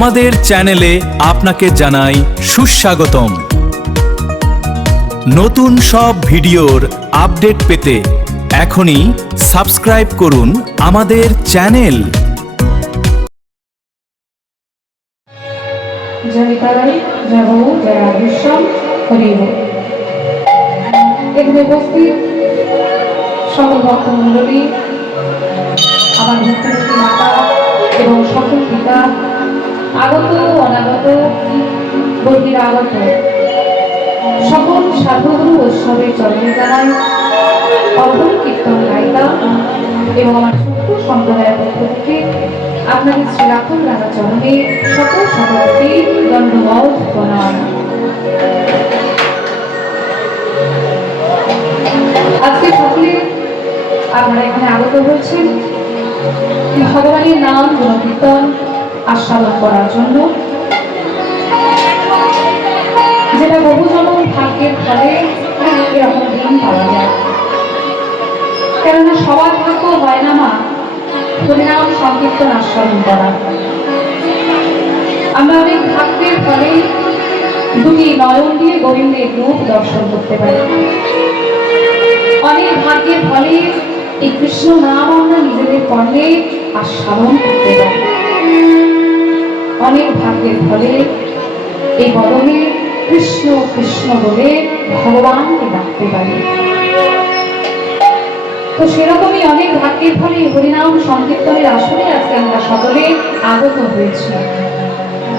আমাদের চ্যানেলে আপনাকে জানাই সুস্বাগতম। নতুন সব ভিডিওর আপডেট পেতে এখনই সাবস্ক্রাইব করুন আমাদের চ্যানেল। এখানে উপস্থিত সকল ভক্তমণ্ডলী, আমার ভক্তি মাতা এবং সকল পিতা, আগত অনাগত বহিরাগত সকল সাধুগুরু বৈষ্ণবের চরণে জানাই অপর কীর্তন গায়িকা এবং আমার ছোট্ট সম্প্রদায়ের পক্ষ থেকে আপনাদের শ্রীরাখল রাজা চরণে সকল সকলকে দণ্ডবত প্রণাম। আজকে সকলে আপনারা এখানে আগত হয়েছেন ভগবানের নাম গুণকীর্তন আস্বাদন করার জন্য, যেটা বহু জন্ম ভাগ্যের ফলে এরকম দিন পাওয়া যায়। কেননা সবার ভাগ্য হয় না মা হরিনাম সংকীর্তন আস্বাদন করা। আমরা অনেক ভাগ্যের ফলে দুটি নয়ন দিয়ে গোবিন্দের রূপ দর্শন করতে পারি। অনেক ভাগ্যের ফলে এই কৃষ্ণ নাম আমরা নিজেদের কর্ণে আস্বাদন করতে পারি। অনেক ভাগ্যের ফলে এই বদনে কৃষ্ণ কৃষ্ণ বলে ভগবানকে ডাকতে পারি। তো সেরকমই অনেক ভাগ্যের ফলে হরিনাম সংকীর্তনের আসরে আজকে আমরা সকলে আগত হয়েছি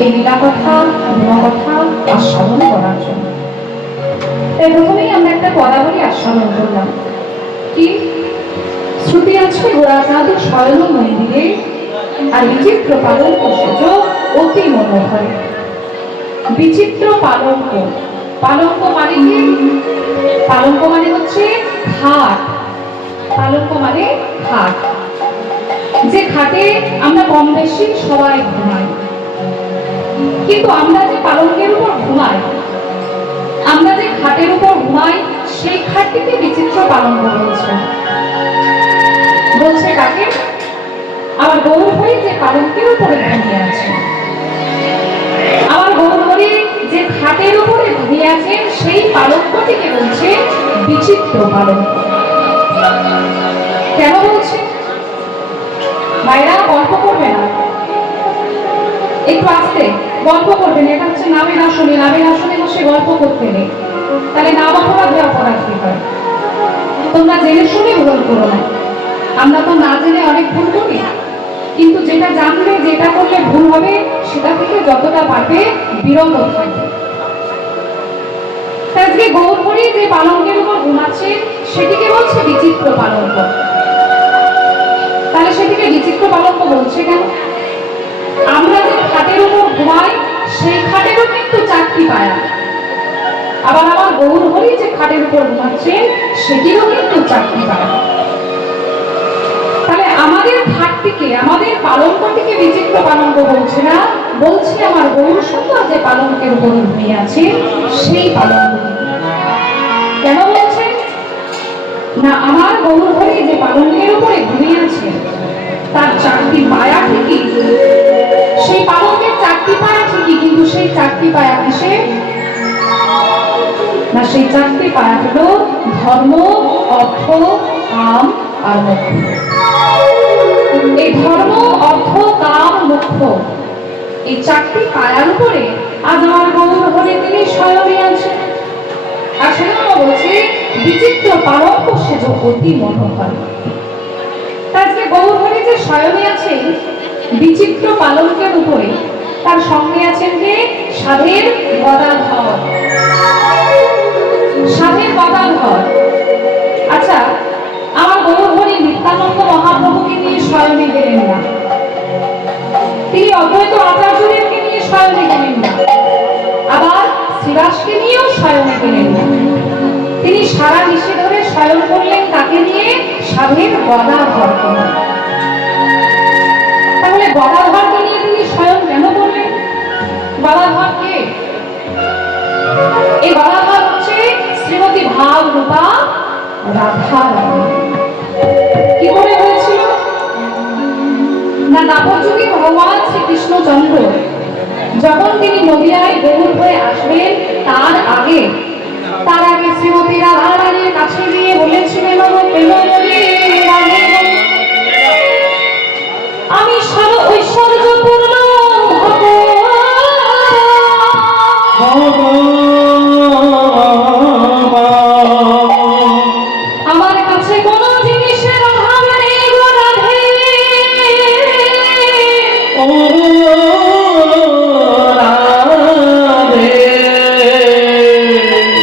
এই লীলা কথা গুণকথা আস্বাদন করার জন্য। তাই প্রথমেই আমরা একটা পদাবলী আস্বাদন করলাম। কি শ্রুতি আছে গোরাচাঁদ শয়ন মন্দিরে আর বিচিত্র পালঙ্ক সেজ অতি মনোহরে। বিচিত্র পালঙ্ক, পালঙ্ক মানে কি? পালঙ্ক মানে হচ্ছে খাট। পালঙ্ক মানে খাট, যে খাটে আমরা কম বেশি সবাই ঘুমাই। কিন্তু আমরা যে পালঙ্কের উপর ঘুমাই, আমরা যে খাটের উপর ঘুমাই, সেই খাটটিকে বিচিত্র পালঙ্ক বলছে। বলছে কাকে? আমার গৌর হরি যে পালঙ্কের উপরে ঘুমিয়ে আছে, আমার গৌর হরি যে খাটের উপরে ঘুমিয়ে আছেন, সেই পালঙ্কটিকে বলছে বিচিত্র পালঙ্ক। কেন বলছে? ভাইরা গল্প করবে না, একটু আস্তে গল্প করবেন। এটা হচ্ছে নামের আসনে, নামের আসনে বসে গল্প করতে নেই, তাহলে নাম অপরাধ অপরাধ কি হয়। তোমরা জেনে শুনে ভুল করো না। আমরা তো না জেনে অনেক ভুল করি, কিন্তু যেটা জানলে যেটা করলে ভুল হবে সেটা থেকে যতটা পারবে বিরত থাকবে। আজকে গৌর হরি যে পালঙ্কের উপর ঘুমাচ্ছে সেটিকে বলছে বিচিত্র পালঙ্ক। তাহলে সেটিকে বিচিত্র পালঙ্ক বলছে কেন? আমরা যে খাটের উপর ঘুমাই সেই খাটেরও কিন্তু চারটি পায়া, আবার আমার গৌর হরি যে খাটের উপর ঘুমাচ্ছে সেটিরও কিন্তু চারটি পায়া। তাহলে আমাদের খাটটিকে, আমাদের পালঙ্কটিকে বিচিত্র পালঙ্ক বলছে না, বলছে আমার গৌর সুন্দর যে পালঙ্কের উপর ঘুমিয়ে আছে সেই পালঙ্ক। কেন বলছে না? আমার গৌর হরি যে পালঙ্কের উপরে ঘুমিয়ে আছে তার চারটি পায়া ঠিকই, সেই পালঙ্কের চারটি পায়া ঠিকই, কিন্তু সেই চারটি পায়া কিসে না? সেই চারটি পায়া হলো ধর্ম, অর্থ, কাম আর মোক্ষ। এই ধর্ম, অর্থ, কাম, মোক্ষ এই চারটি পায়ার উপরে আজ আমার গৌর হরি তিনি শয়নে আছেন। আর সেজন্য বলছে বিচিত্র পালঙ্ক সেজ অতি মনোহর। আজকে গৌর হরি যে শয়নে আছে বিচিত্র পালঙ্কের উপরে, তার সঙ্গে আছেন যে সাধের গদাধর। সাধের গদাধর। আচ্ছা, আমার গৌর হরি নিত্যানন্দ মহাপ্রভুকে নিয়ে শয়নে গেলেন না, তিনি অদ্বৈত আচার্যদেরকে নিয়ে শয়নে গেলেন না, আবার শ্রীবাসকে নিয়েও শয়নে গেলেন না। তিনি সারা নিশে ধরে শয়ন করলেন তাকে নিয়ে? সাধের গদাধরকে নিয়ে। তাহলে গদাধরকে নিয়ে তিনি শয়ন কেন করলেন? গদাধর কে? এই গদাধর হচ্ছে শ্রীমতী ভাগরূপা রাধা রানী। কি করে হয়েছিল না? দ্বাপর যুগে ভগবান শ্রীকৃষ্ণচন্দ্র যখন তিনি নদিয়ায় গৌর হয়ে আসবেন তার আগে শ্রীমতী রাধারানীর কাছে গিয়ে বলেছিলেন, "ওগো প্রেমময়ী রাধে, আমি সর্ব ঐশ্বর্যপূর্ণ আমার কাছে কোনো জিনিসের অভাব নেই গো রাধে।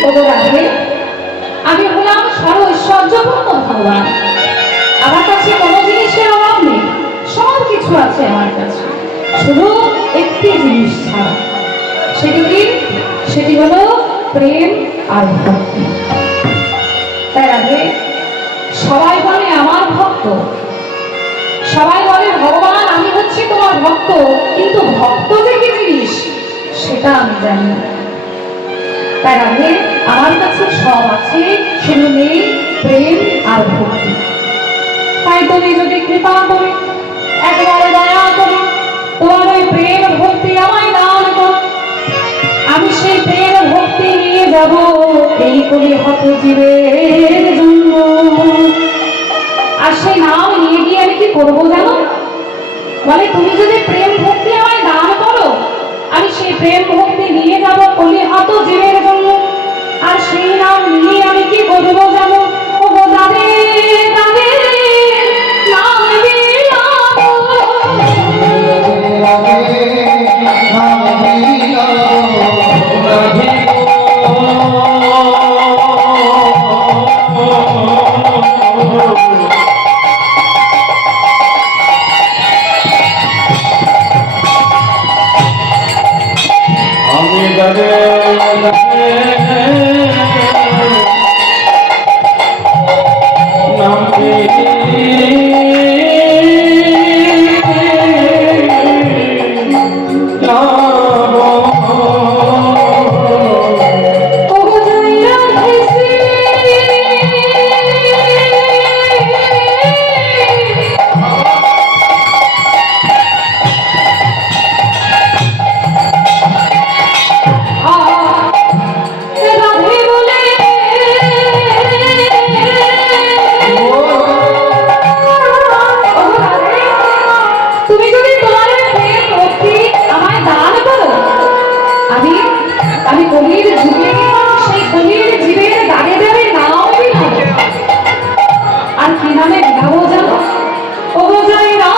ওগো রাধে, আমি হলাম সর্ব ঐশ্বর্যপূর্ণ ভগবান, আমার কাছে কোনো জিনিসের অভাব নেই, সব কিছু আছে আমার কাছে, শুধু একটি জিনিস ছাড়া। সেটি কি? সেটি হলো প্রেম আর ভক্তি। তাই আগে সবাই বলে আমার ভক্ত, সবাই বলে ভগবান আমি হচ্ছে তোমার ভক্ত, কিন্তু ভক্ত যে কি জিনিস সেটা আমি জানি না। তাই আগে আমার কাছে সব আছে, শুধু নেই প্রেম আর ভক্তি। তাই তুমি যদি কৃপা করে একবারে দয়া করো, তোমার ওই প্রেম ভক্তি আমায় দান করো, আমি সেই প্রেম ভক্তি নিয়ে যাব এই কলি হত জীবের জন্য। আর সেই নাম নিয়ে গিয়ে আমি কি করবো জানো? বলে তুমি যদি প্রেম ভক্তি আমায় দান করো, আমি সেই প্রেম ভক্তি নিয়ে যাব কলি হত জীবের জন্য। আর সেই নাম নিয়ে আমি কি করবো জানো? ও গো দাদে দাদে নাম বিলাবো। আমি কলির যুগে সেই কলির জীবের দাঁড়ে দাঁড়ে নাম বিলাবো। আর কি নামে বিলাবো জানো? ও গো জয় রাম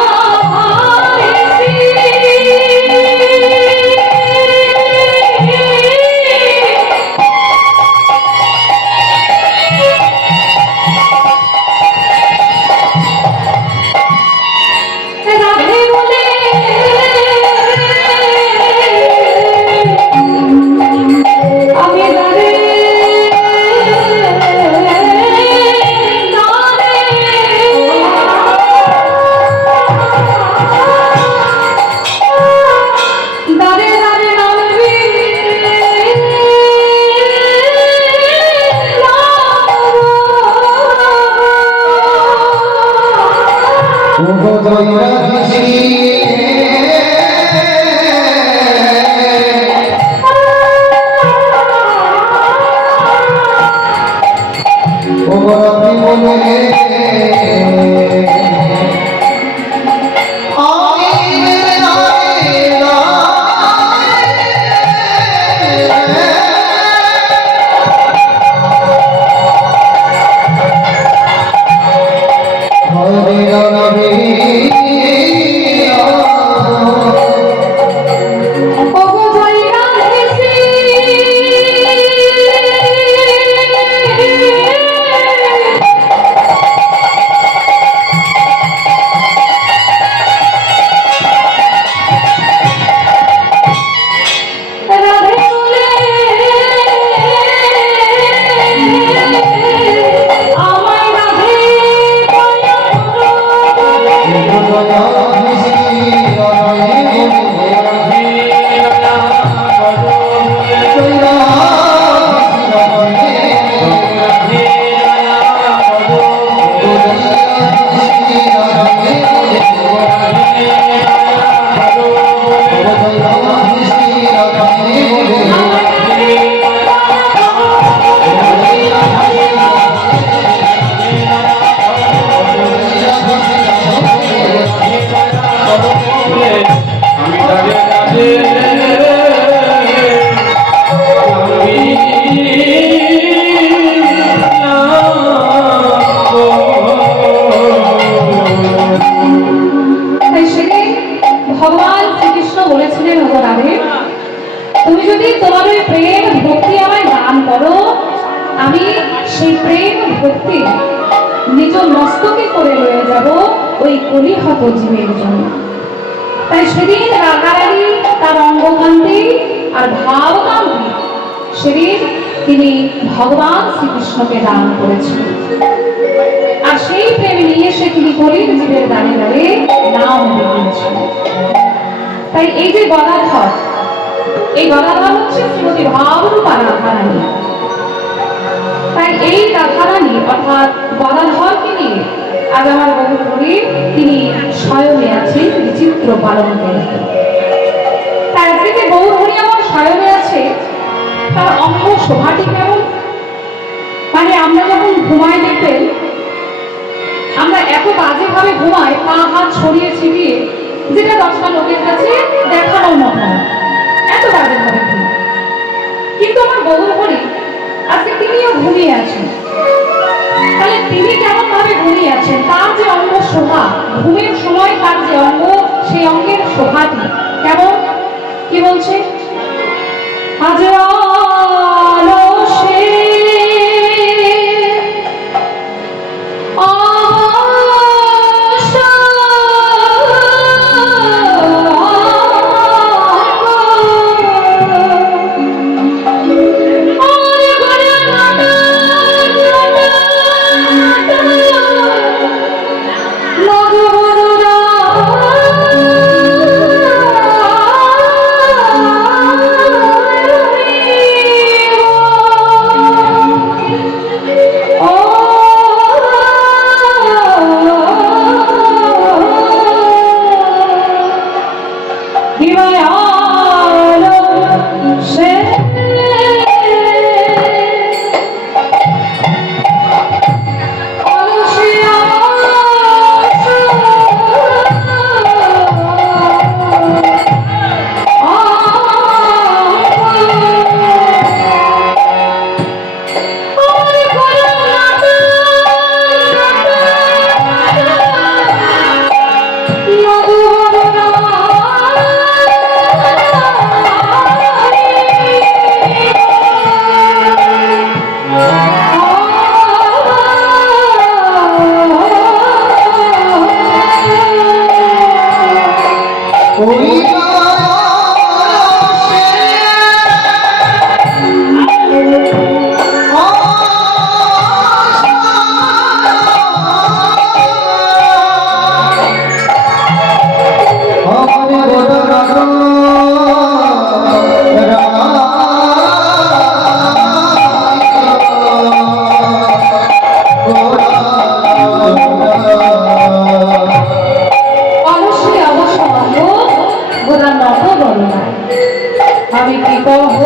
আমি আমি ডাকে ডাকে তাই সেদিন ভগবান শ্রীকৃষ্ণ বলেছিলেন, ওগো রাধে, তুমি যদি তোমার ওই প্রেম ভক্তি আমায় দান করো, আমি সেই প্রেম ভক্তি নিজ মস্তকে করে লয়ে যাব ওই কলিহত জীবের জন্য। তাই সেদিন রাগারাগি, তার অঙ্গকান্তি আর ভাবকান্তি সেদিন তিনি ভগবান শ্রীকৃষ্ণকে দান করেছিলেন। আর সেই প্রেম নিয়ে এসে তিনি কলির জীবের দাঁড়ে দাঁড়ে নাম দিয়েছিলেন। তাই এই যে গদাধর, এই গদাধর হচ্ছে শ্রীমতী ভাবরূপা রাধারানী। তাই এই রাধারানী অর্থাৎ গদাধরকে নিয়ে আজ আমার গৌরহরি তিনি স্বয়নে আছেন বিচিত্র পালন করে। তার যে গৌরহরি আমার স্বয়নে আছে, তার অঙ্গ শোভাটি কেমন, মানে আমরা যখন ঘুমাই দেখবেন, আমরা এত বাজে ভাবে ঘুমাই, পা হাত ছড়িয়ে ছিটিয়ে, যেটা 10টা লোকের কাছে দেখানোর মতো না, এত বাজে ভাবে ঘুমাই। কিন্তু আমার গৌরহরি আজকে তিনিও ঘুমিয়ে আছেন। তাহলে তিনি কেমন ভাবে ঘুমিয়ে আছেন, তার যে অঙ্গ শোভা, ঘুমের সময় তার যে অঙ্গ, সেই অঙ্গের শোভাটি কেমন, কি বলছে, আজ আলসে আমি কি কহ,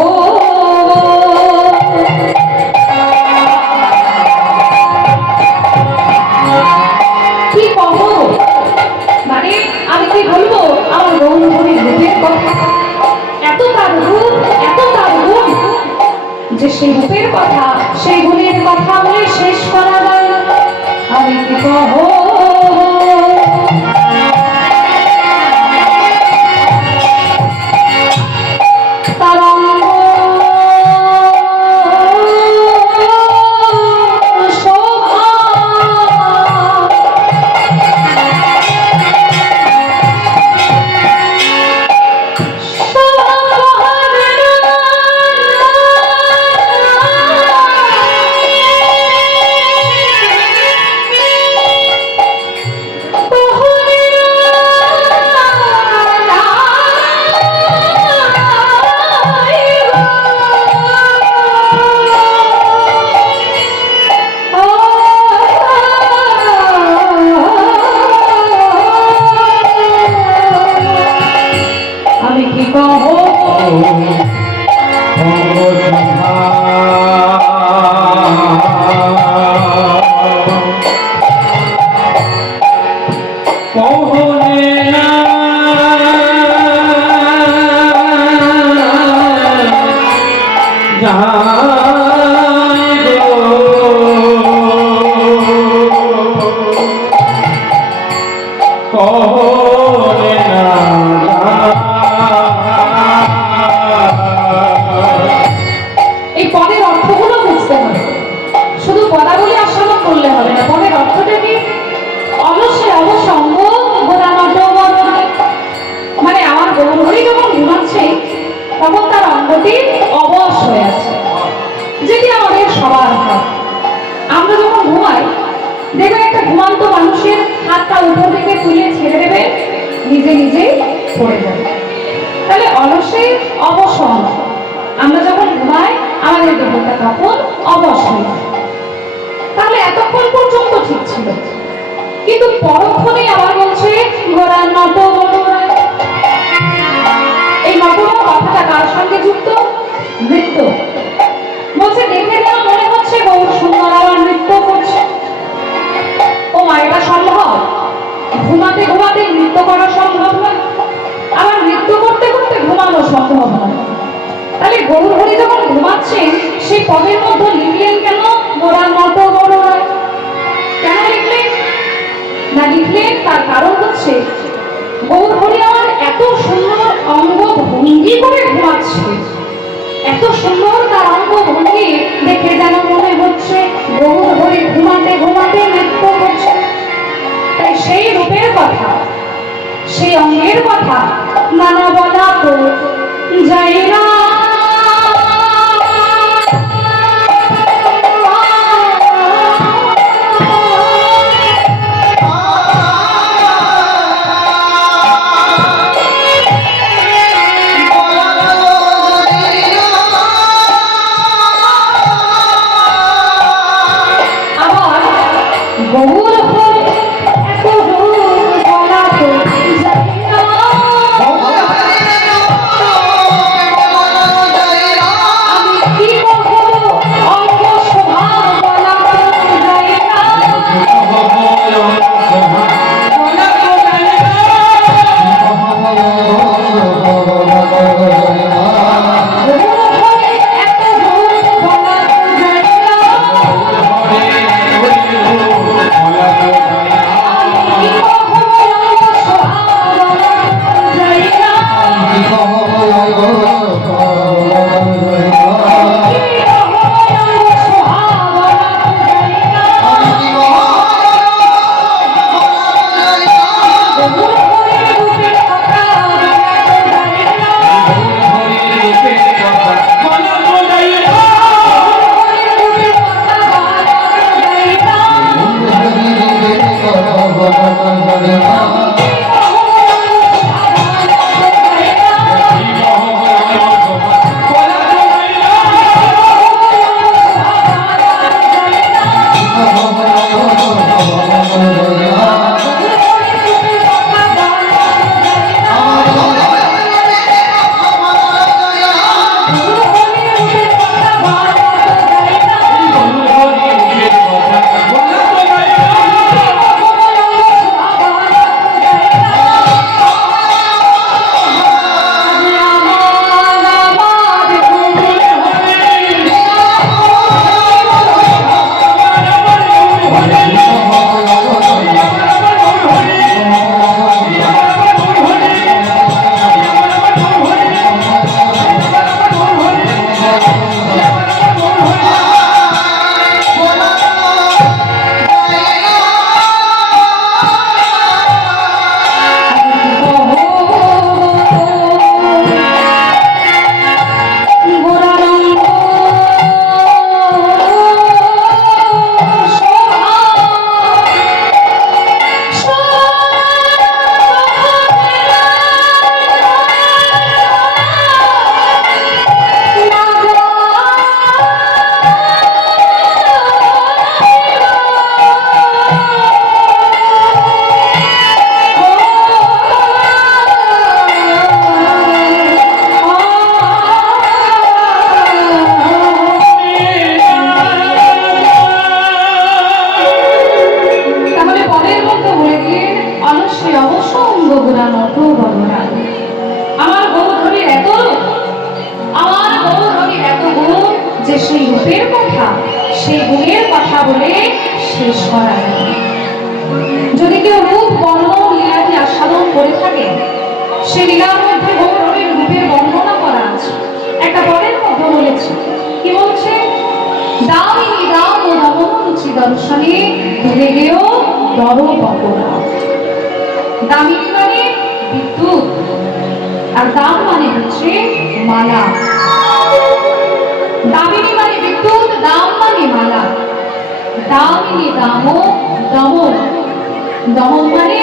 কি কহ, মানে আমি কি বলবো আমার গৌরহরির রূপের কথা, এত তার রূপ, এত তার গুণ, যে সেই রূপের কথা, সেই গুণের কথা বলে শেষ করা যায় না। আমি কি কহ, পহলে না গৌরহরি যখন ঘুমাচ্ছে তখন তার অঙ্গটি অবশ হয়ে আছে, যেটি আমাদের সবার হয়। আমরা যখন ঘুমাই দেখবেন একটা ঘুমান্ত মানুষের হাতটা উপর থেকে তুলে ছেড়ে দেবে, নিজে নিজেই পড়ে যাবে। তাহলে অলসে অবশ অংশ, আমরা যখন ঘুমাই আমাদের দেহটা তখন অবশ হয়ে যায়। তাহলে এতক্ষণ পর্যন্ত ঠিক ছিল, কিন্তু পরক্ষণে আবার বলছে গোরা নট গৌরায়। এই নটনা কথাটা কার সঙ্গে যুক্ত? নৃত্য। বলছে দেখে যেন মনে হচ্ছে গৌর সুন্দর আবার নৃত্য করছে। ও মা, এটা সম্ভব? ঘুমাতে ঘুমাতে নৃত্য করা সম্ভব নয়, আবার নৃত্য করতে করতে ঘুমানো সম্ভব নয়। তাহলে গৌরহরি যখন ঘুমাচ্ছেন সেই পদের মধ্যে লিখলেন কেন গোরা নট গৌরায়? কেন লিখলেন না? লিখলেন তার কারণ হচ্ছে গৌরহরি আমার এত সুন্দর অঙ্গ ভঙ্গি করে ঘুমাচ্ছে, এত সুন্দর তার অঙ্গ ভঙ্গি দেখে যেন মনে হচ্ছে গৌরহরি ঘুমাতে ঘুমাতে নৃত্য করছে। তাই সেই রূপের কথা, সেই অঙ্গের কথা নানা বলা তো যায় না। সেই গুণের কথা বলে শেষ করা যায়। যদি কেউ রূপ বর্ণ লীলাটি আস্বাদন করে থাকে, সেই লীলার মধ্যে গৌরবের রূপের বর্ণনা করা আছে। একটা পদের মধ্যে বলেছে, কি বলছে? দামিনী দাম ও দমনরুচি দর্শনে দূরে গেও দর পকরা। দামিনী মানে বিদ্যুৎ, আর দাম মানে হচ্ছে মালা। দামিনী মানে বিদ্যুৎ, দাম মানে মালা। দামিনী দাম, দমন, দমন মানে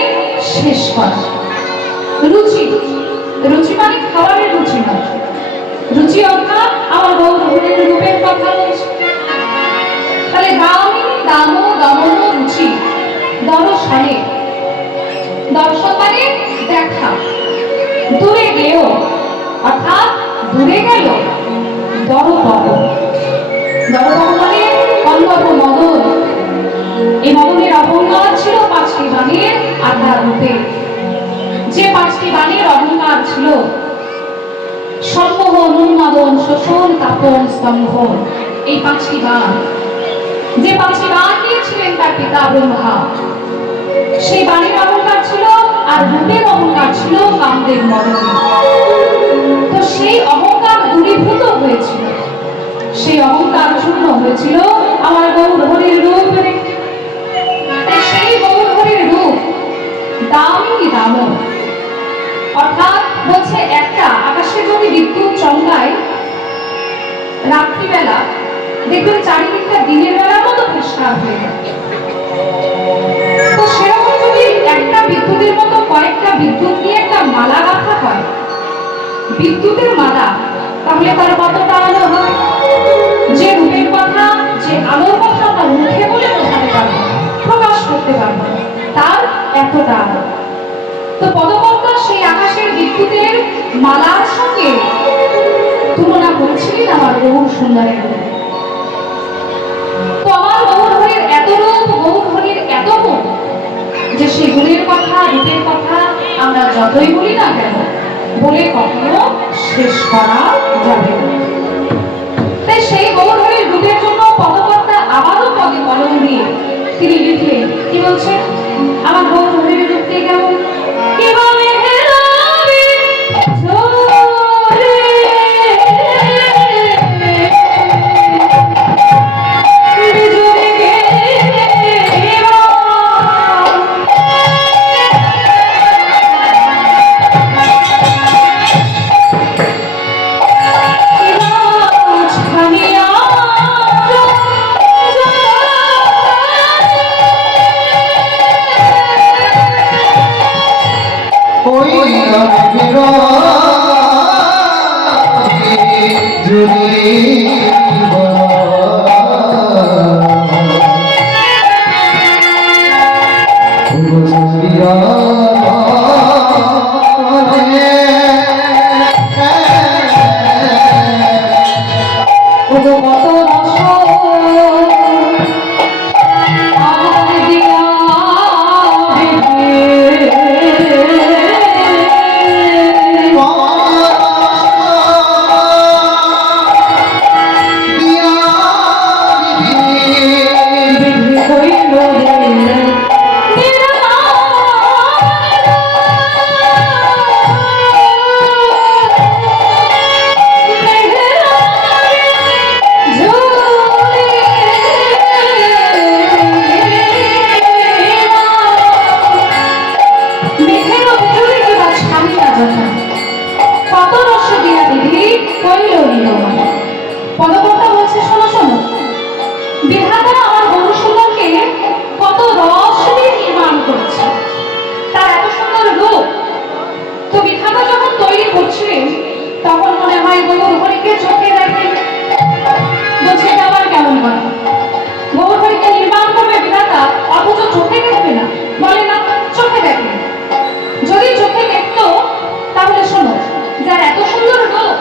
শেষ করা। রুচি, রুচি মানে খাবারের রুচি নয়, রুচি অর্থাৎ আমার গৌরহরির রূপের কথা বলছে। তাহলে দামিনী দাম, দমন, রুচি, দর্শনে, দর্শন মানে দেখা, দূরে গেও অর্থাৎ দূরে গেল। দরপব, দরপব মানে কন্দর্প মদন। এই মদনের অহংকার ছিল পাঁচটি বাণীর আধার রূপে। যে পাঁচটি বাণীর অহংকার ছিল সম্মোহন, উন্মাদন, শোষণ, তাপন, স্তম্ভন, এই পাঁচটি বাণ, যে পাঁচটি বাণ দিয়েছিলেন তার পিতা ব্রহ্মা, সেই বাণীর অহংকার ছিল আর রূপের অহংকার ছিল কামদেব মদনে। তো সেই অহংকার দূরীভূত হয়েছিল, সেই অহংকার শূন্য হয়েছিল আমার গৌরহরির রূপ দেখে। সেই গৌরহরির রূপ দামিনী দাম, অর্থাৎ বলছে একটা আকাশে যদি বিদ্যুৎ চমকায় রাত্রিবেলা, দেখবেন চারিদিকটা দিনের বেলার মতো পরিষ্কার হয়ে যায়। তো সেরকম যদি একটা বিদ্যুতের মতো কয়েকটা বিদ্যুৎ দিয়ে একটা মালা গাঁথা হয়, বিদ্যুতের মালা, তাহলে তার কতটা আলো হয়? যে রূপের কথা, যে আলোর কথা আমরা মুখে বলে বোঝাতে পারবো, প্রকাশ করতে পারবো, তার এতটা আলো। তো পদকর্তা সেই আকাশের বিদ্যুতের মালার সঙ্গে তুলনা করেছিলেন আমার গৌর সুন্দরের রূপ। তো আমার গৌরহরির এত রূপ, গৌরহরির এত গুণ, যে সেই গুণের কথা, রূপের কথা আমরা যতই বলি না কেন, বলে কখনো শেষ করা যাবে না। তাই সেই গৌরহরির রূপের জন্য পদকর্তা আবারও পদে কলম দিয়ে তিনি লিখলেন, কি বলছে? আমার গৌরহরির রূপটি কেমন? কিভাবে পদকর্তা বলছে, শোনো শোনো, বিধাতা আমার গৌর সুন্দরকে কত রস দিয়ে নির্মাণ করেছে, তার এত সুন্দর রূপ। তো বিধাতা যখন তৈরি করছিলেন তখন মনে হয় গৌরহরিকে চোখে দেখেন। বলছে এটা আবার কেমন কথা? গৌরহরিকে নির্মাণ করবে বিধাতা, অথচ চোখে দেখবে না? বলে না, চোখে দেখবে। যদি চোখে দেখতো তাহলে শোনো, যার এত সুন্দর রূপ,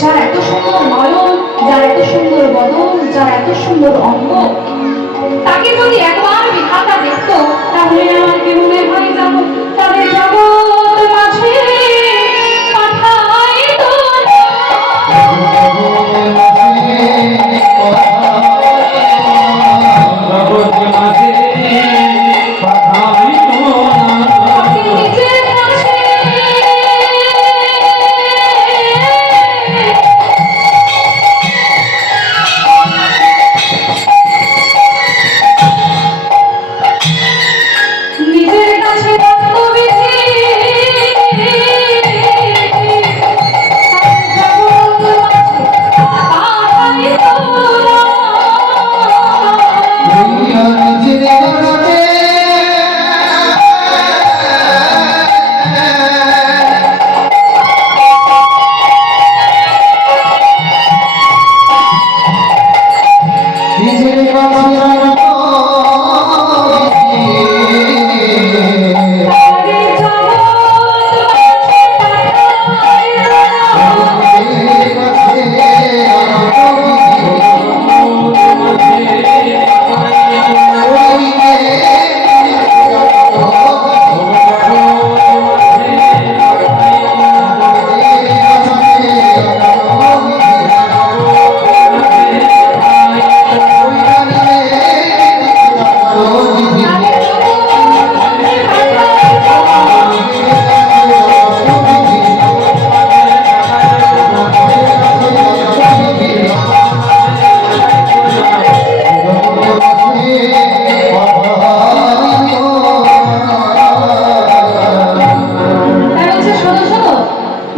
যার এত সুন্দর নয়ন, যার এত সুন্দর বদন, যার এত সুন্দর অঙ্গ, তাকে যদি একবার বিধাতা দেখতো তাহলে আমার কি মনে হয় যাব তাদের জগৎ মাঝে পাঠাইতো না।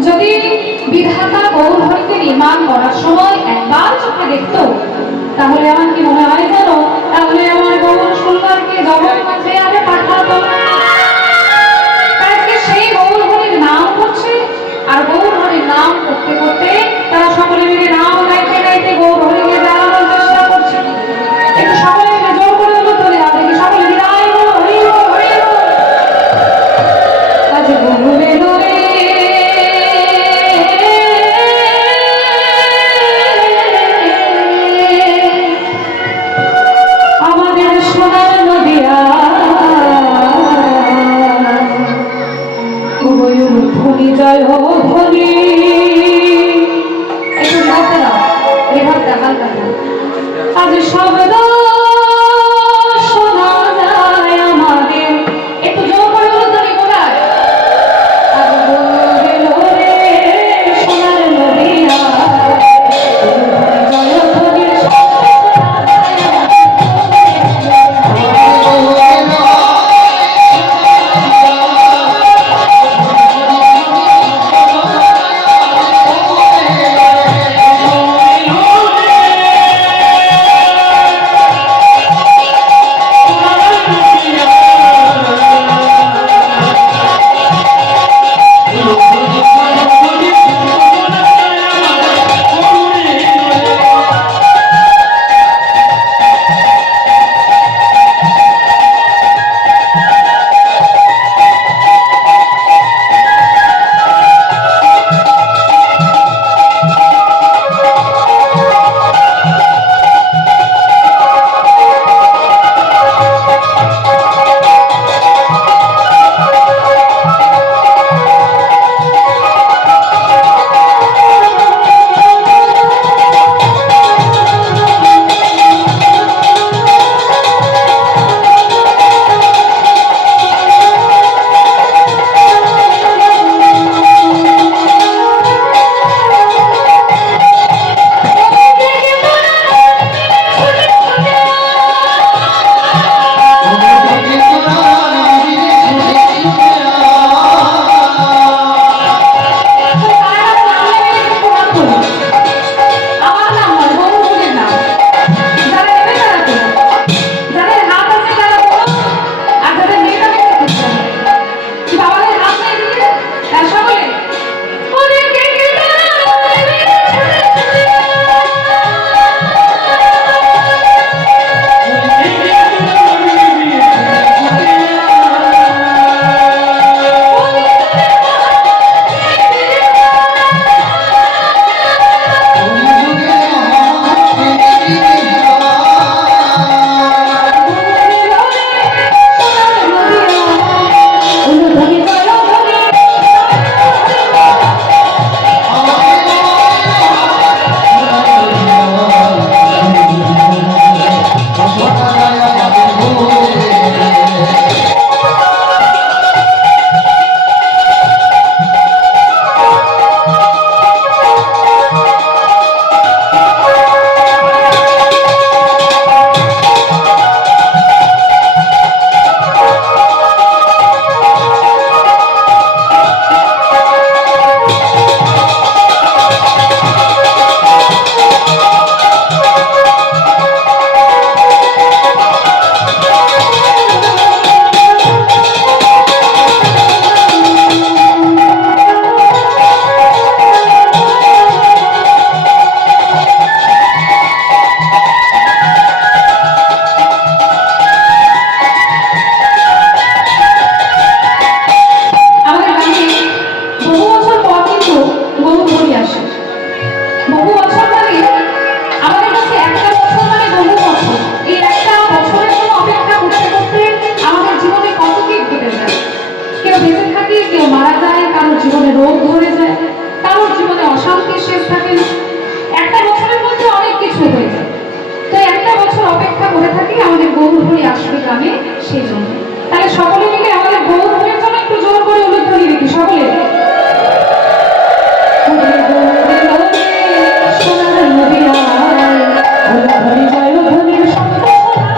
যদি বিধাতা গৌর হরিকে নির্মাণ করার সময় একবার চোখে দেখতো, তাহলে আমার কি মনে হয় জানো, তাহলে আমার গৌর সুন্দরকে জগৎ মাঝে আগে পাঠাতো। আজকে সেই গৌর হরির নাম করছে, আর গৌর হরির নাম করতে করতে তারা সকলে মিলে নাম গাইতে গাইতে গৌর হরিকে জানানোর চেষ্টা করছে। একটু সকলে মিলে জোর করে হলো চলে না দেখি সকলে বিদায় হলো, হরি বল, হরি বল। আজ গৌর এলো রে, আমাদের সোনার নদিয়া ধ্বনি জয় ধ্বনি। একটু ভাবতে দাও, এই ভাবটা হালকা আজ শব্দ শোনা যায় আমাদের, একটু জোর করে ধ্বনি কোথায়? আজ বললো রে সোনার নদিয়া জয় ধ্বনি গৌরহরি আসবে গ্রামে, সেই জন্য। তাহলে সকলে মিলে আমাদের গৌরহরির জন্য একটু জোর করে উলুধ্বনি দিই সকলে। সোনার নদিয়া উলুধ্বনি জয় ধ্বনির শব্দ শোনা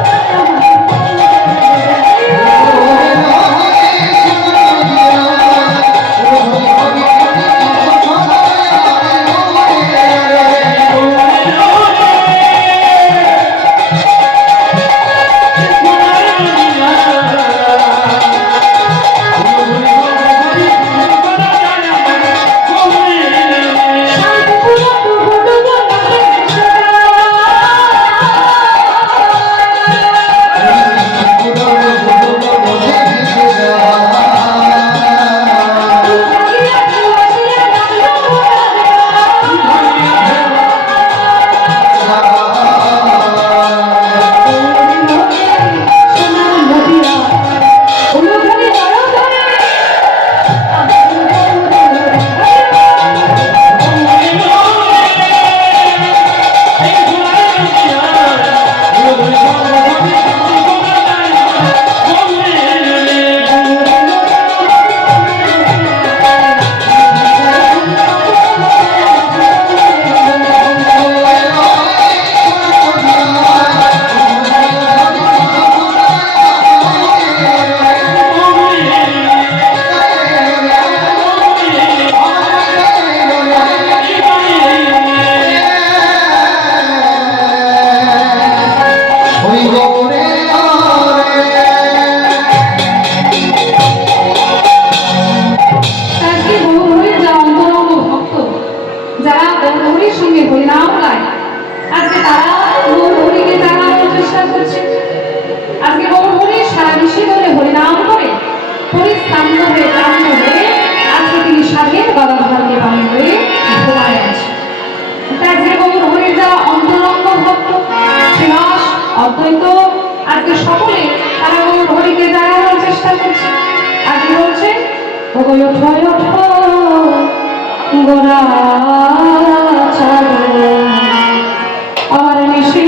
তারা গৌরহরিকে জানানোর চেষ্টা করছে। আজকে গৌরহরি সারা বিশ্বে ধরে হরিনাম করে পরিশ্রান্ত হয়ে ক্লান্ত হয়ে আজকে তিনি স্বাধীন গদাধরকে পালন করে ঘুমায় আছে। তাই যে গৌরহরির যারা অন্তরঙ্গ ভক্ত শ্রীবাস অদ্বৈত আজকে সকলে তারা গৌরহরিকে জানানোর চেষ্টা করছে। আজকে বলছে ওগো ওঠো ওঠো গোরা ছাড়ো আমার নিশি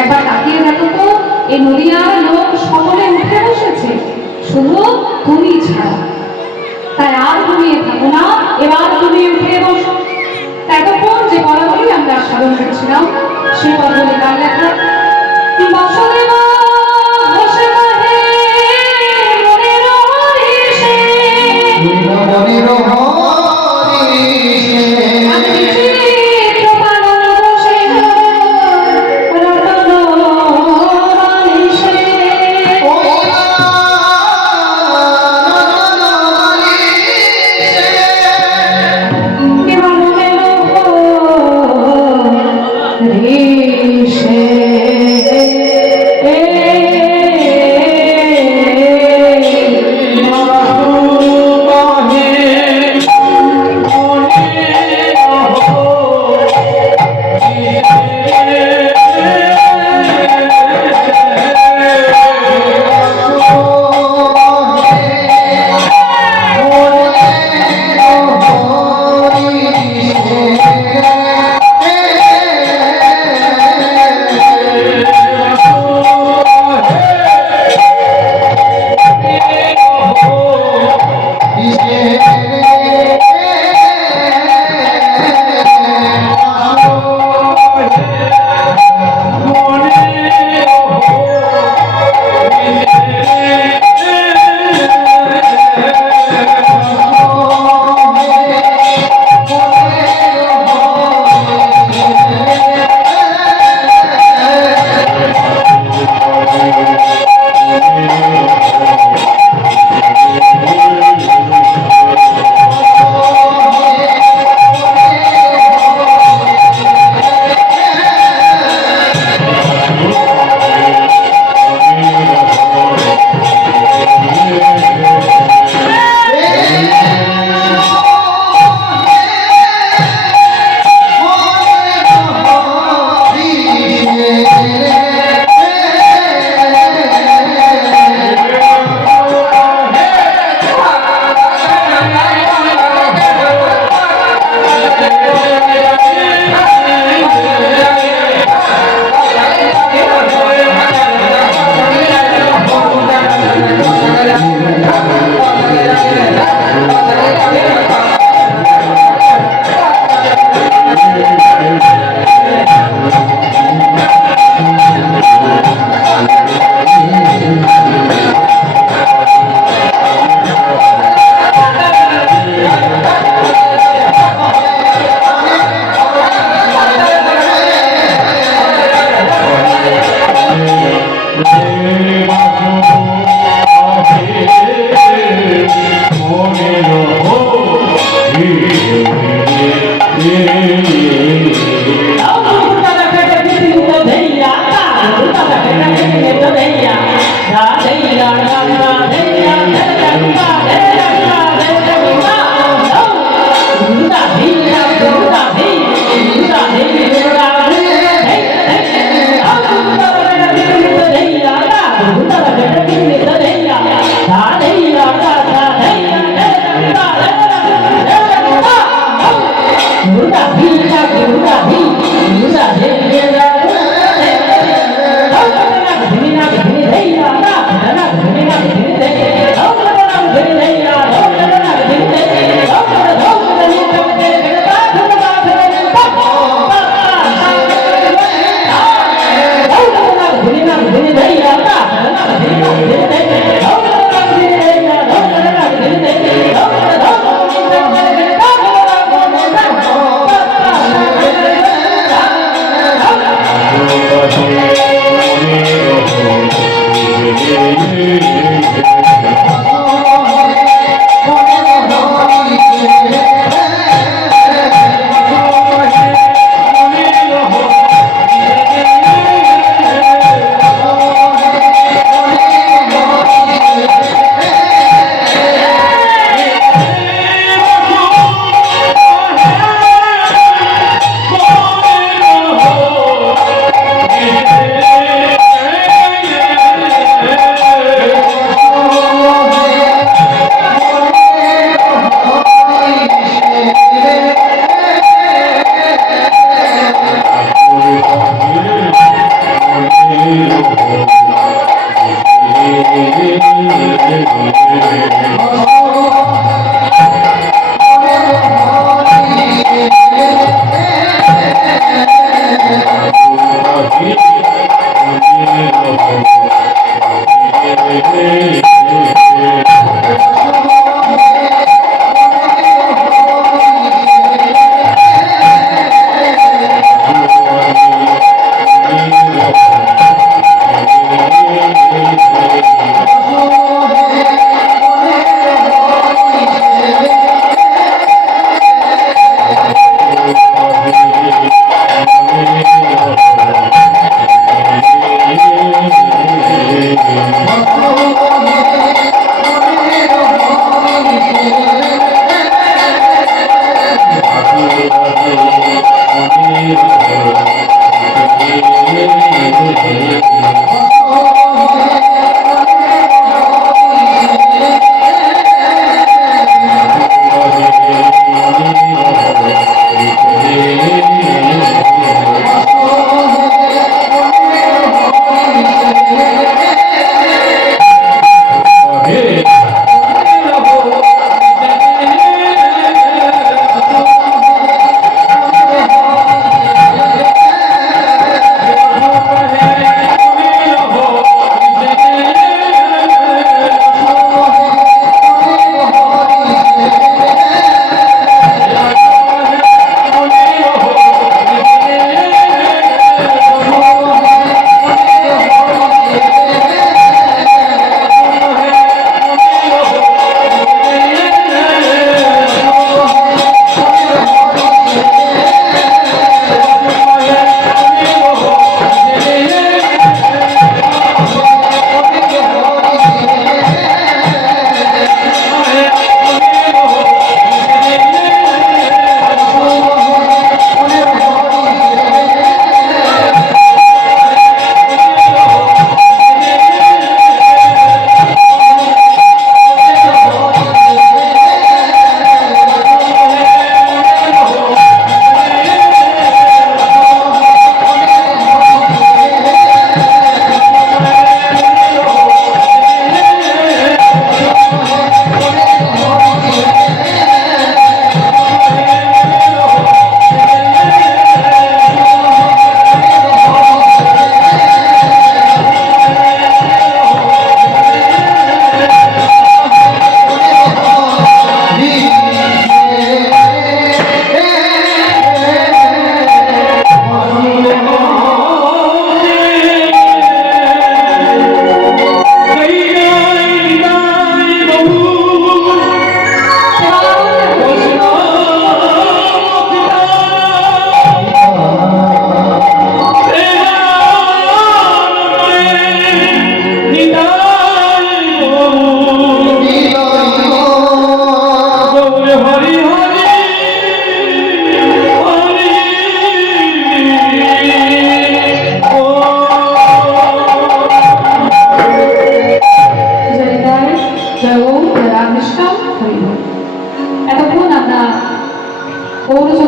একবার তাকিয়ে দেখো তো এই নদিয়ার লোক সকলে উঠে বসেছে, শুধু তুমি ছাড়া। তাই আর ঘুমিয়ে থাকো না, এবার তুমি উঠে বসো। এতক্ষণ যে পদাবলী আমরা স্মরণ করছিলাম সেই পদাবলী কার লেখা? বাসুদেবা বসে রহে মনের হরিষে, মনের হরিষে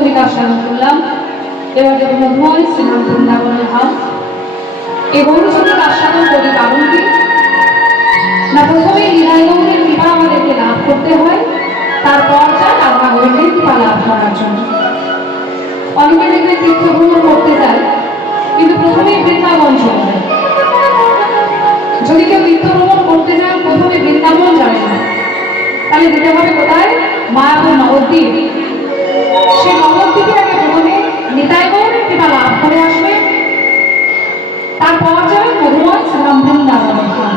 গৌরচন্দ্রিকা স্মরণ করলাম। এবার যখন মধুময় শ্রীরাম বৃন্দাবনের হাত, এই গৌরচন্দ্রিকা স্মরণ করি কারণ কি না, প্রথমেই লীলাই গৌরের কৃপা আমাদেরকে লাভ করতে হয়, তারপর যায় রাধা গৌরের কৃপা লাভ করার জন্য। অনেকে দেখবে তীর্থ ভ্রমণ করতে যায়, কিন্তু প্রথমেই বৃন্দাবন চলে যায়। যদি কেউ তীর্থ ভ্রমণ করতে যায় প্রথমে বৃন্দাবন যাবে না, তাহলে যেতে হবে কোথায়? মায়াপুর নবদ্বীপ। সেই নবদ্বীপে আগে প্রথমে নিতাই গৌরের কৃপা লাভ করে আসবে, তারপর যাবে মধুময় শ্রীরাম বৃন্দাবনের হাত।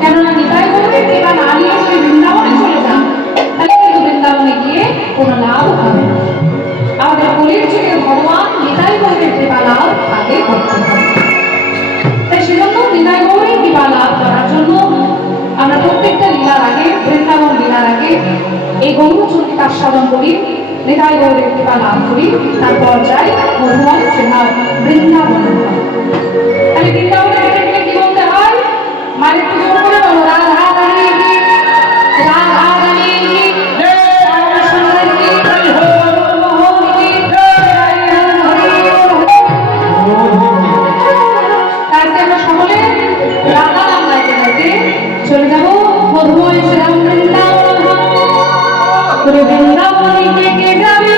কেননা নিতাই গৌরের কৃপা না নিয়ে যদি বৃন্দাবনে চলে যান, তাহলে কিন্তু বৃন্দাবনে গিয়ে কোনো লাভ হবে না। আমাদের কলির যুগে ভগবান নিতাই গৌরের কৃপা লাভ আগে করতে হবে। তাই সেজন্য নিতাই গৌরের কৃপা লাভ করার জন্য আমরা প্রত্যেকটা লীলার আগে, বৃন্দাবন লীলার আগে এই গৌরচন্দ্রিকা আস্বাদন করি, নিতাই গৌরের কৃপা লাভ করি, তারপর যাই মধুময় শ্রীরাম বৃন্দাবনের হাত। তাহলে বৃন্দাবনে গেলে কি বলতে হয়? মায়ের একটু জোর করে বলো, রাধা রানী কি, রাধা রানী কি, রামচন্দ্র কি, হরি কি, আজকে আমরা সকলে রাধা নাম গাইতে গাইতে চলে যাব মধুময় শ্রীরাম বৃন্দাবন। বৃন্দাবনী থেকে যাবে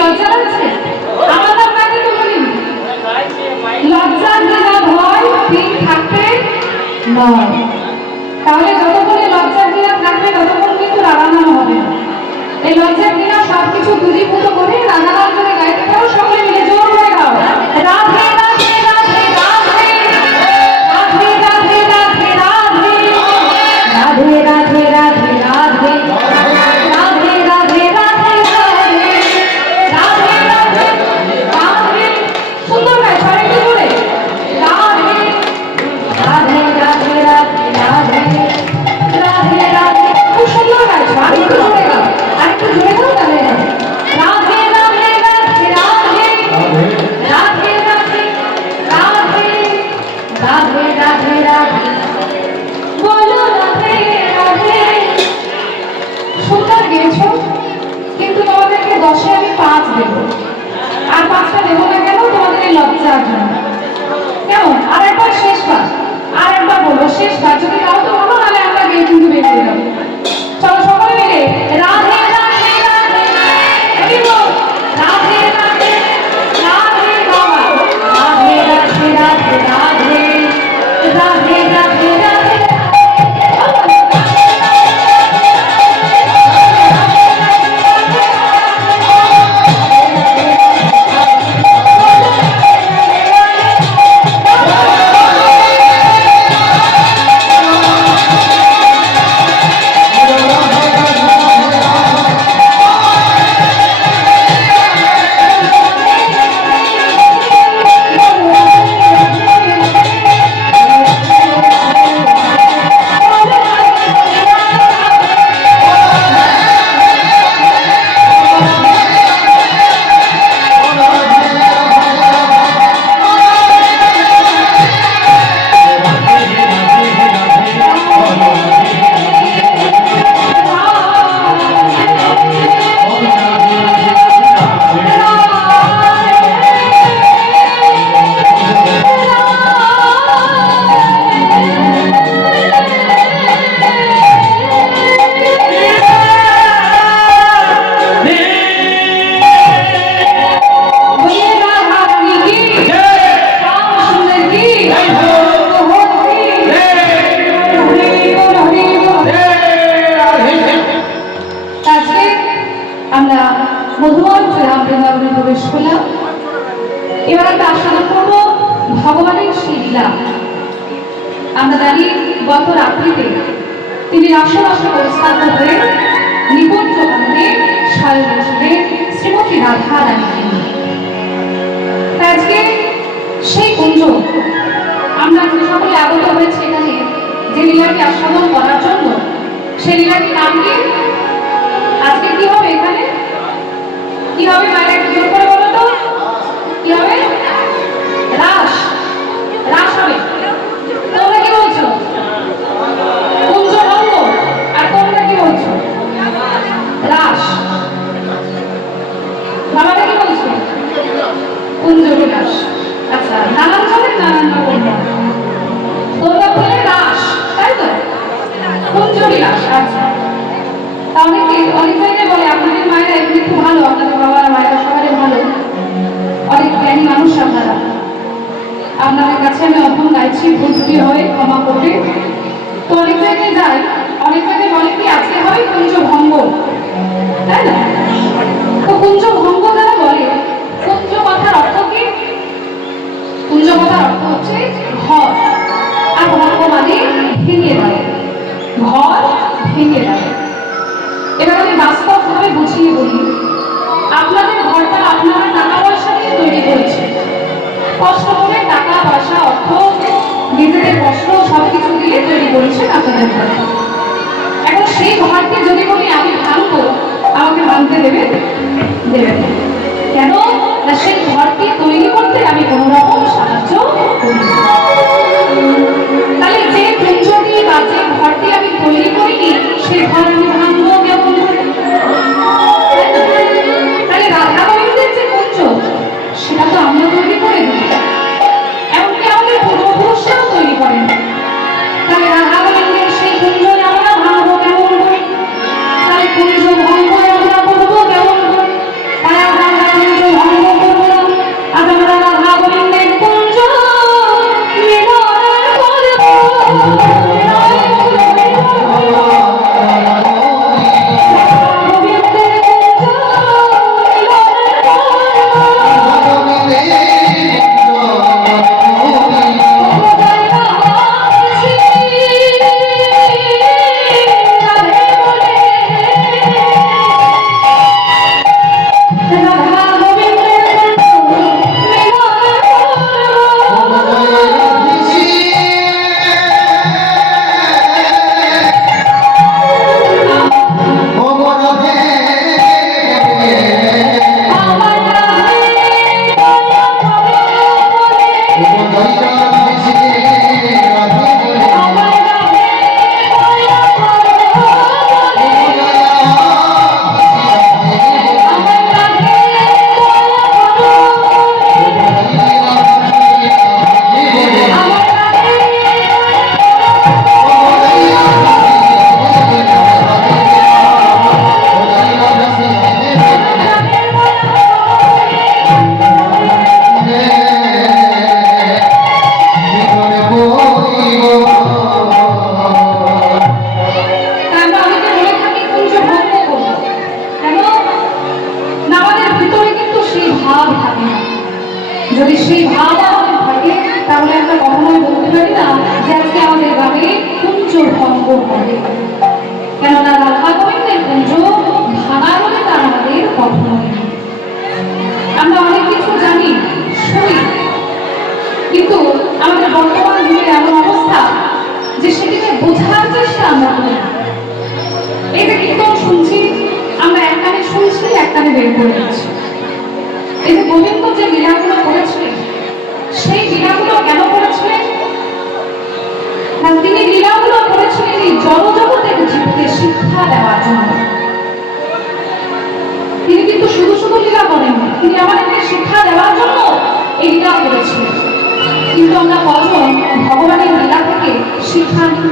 লজ্জা লাগছে? আমার নাম নাকি তো বলি লজ্জা ঘৃণা ভয় ঠিক থাকতে নয়। তাহলে যতক্ষণে লজ্জা ঘৃণা থাকবে ততক্ষণ কিন্তু রাধা নাম হবে না। এই লজ্জা ঘৃণা সবকিছু দূরীভূত করে রাধা নাম যদি গাইতে পারো সকলে মিলে জোর করে গাও রাধে রাধে রাধে রাধে রাধে রাধে রাধে রাধে রাধে রাধে রাধে রাধে রাধে রাধে রাধে রাধে রাধে রাধে সুন্দর গাই আরেকটু জোরে রাধে রাধে রাধে রাধে রাধে রাধে রাধে খুব সুন্দর গাই আরেকটু জোরে গাও আরেকটু জোরে গাও তাহলে রাধে রাধে রাধে রাধে রাধে রাধে রাধে রাধে রাধে রাধে বলো রাধে রাধে সুন্দর গেয়েছো কিন্তু তোমাদেরকে 10-এ আমি 5 দেবো আর 5টা দেবো না কেন তোমাদের এই লজ্জার জন্য কেমন আরেকবার শেষবার আরেকবার বলবো শেষবার যদি গাও তো বলো নাহলে আমরা গিয়ে কিন্তু বের করে যাবো চলো সকলে মিলে রাধে রাধে রাধে এই বল রাধে রাধে রাধে বাবা রাধে রাধে রাধে রাধে রাধে রাধে রাধে আমরা মধুবন শ্রীরাম বৃন্দাবনে প্রবেশ করলাম। এবার আমরা আশা করব ভগবানের সেই লীলা। আমরা জানি গত রাত্রিতে তিনি রাসরসে পরিস্থাপিত হয়ে নিকুঞ্জ কাননে শয়ন ছিলেন শ্রীমতী রাধা রানী। আজকে সেই কুঞ্জ আমরা যে সকলে আগত হয়েছে এখানে যে লীলাকে আস্বাদন করার জন্য সেই লীলাটির নাম কি? আজকে কি হবে এখানে? কি হবে মায়েরা একটু জোর করে বলো তো কি হবে? রাস রাস হবে। তোমরা কি বলছো? কুঞ্জ ভঙ্গ। আর তোমরা কি বলছো? রাস। বাবারা কি বলছো? কুঞ্জ বিলাস। আচ্ছা নানান জনের নানান রকম তোমরা বলে রাস তাই তো কুঞ্জ বিলাস। আচ্ছা অনেকে অনেক জায়গায় বলে আপনাদের মায়েরা এমনি খুব ভালো আপনাদের বাবারা মায়েরা সবারই ভালো অনেক জ্ঞানী মানুষ আপনারা আপনাদের কাছে আমি অভ্যম গাইছি ভুল ত্রুটি হয় ক্ষমা করবে। তো অনেক জায়গায় যাই অনেক জায়গায় বলে কি আজকে হয় কুঞ্জ ভঙ্গ তাই না? তো কুঞ্জ ভঙ্গ যারা বলে কুঞ্জ কথার অর্থ কি? কুঞ্জ কথার অর্থ হচ্ছে ঘর আর ভঙ্গ মানে ভেঙে দেয় ঘর ভেঙে দেয়। এবার আমি বাস্তবভাবে বুঝিয়ে বলি আপনাদের ঘরটা আপনারা টাকা পয়সা দিয়ে তৈরি করেছে কষ্ট করে টাকা পয়সা অর্থ নিজেদের কষ্ট সবকিছু দিয়ে তৈরি করেছেন আপনাদের ঘর। এখন সেই ঘরকে যদি বলি আমি ভাঙবো আমাকে ভাঙতে দেবে দেবে কেন না সেই ঘরটি তৈরি করতে আমি কোনো রকম সাহায্য করি। তাহলে যে কুঞ্জটি বা যে ঘরটি আমি তৈরি করিনি সে ঘর আমি ভাঙবো কেমন করে? তাহলে রাধা গোবিন্দের যে কুঞ্জ সেটা তো আমরা তৈরি করে দিই এমনকি আমাদের পূর্বপুরুষরাও তৈরি করেন। তাহলে রাধা গোবিন্দের সেই কুঞ্জ আমরা ভাঙবো কেমন করে? তাহলে কুঞ্জ ভঙ্গ আমরা করবো কেমন করে? তাই আমরা ভাব থাকে না। যদি সেই ভাব আমাদের থাকে তাহলে আমরা কখনোই বলতে পারি না যে আজকে আমাদের গ্রামে কুঞ্জ ভঙ্গ হবে। কেননা রাধা গোবিন্দের কুঞ্জ ভাঙা হলে তার আমাদের কখনোই নেই। আমরা অনেক কিছু জানি, শুনি, কিন্তু আমাদের বর্তমান যুগের এমন অবস্থা যে সেটিকে বোঝার চেষ্টা আমরা করি না। এই যে কীর্তন শুনছি, আমরা এক কানে শুনছি, এক কানে বের করে দিচ্ছি। এই যে গোবিন্দ যে লীলাগুলো করেছিলেন, সেই লীলাগুলো কেন করেছিলেন? তিনি লীলাগুলো করেছিলেন এই জড়জগতের জীবকে শিক্ষা দেওয়ার জন্য। তিনি কিন্তু শুধু শুধু লীলা করেননি, তিনি আমাদেরকে শিক্ষা দেওয়ার জন্য এই লীলা করেছিলেন। কিন্তু আমরা কজন ভগবানের লীলা থেকে শিক্ষা নিই?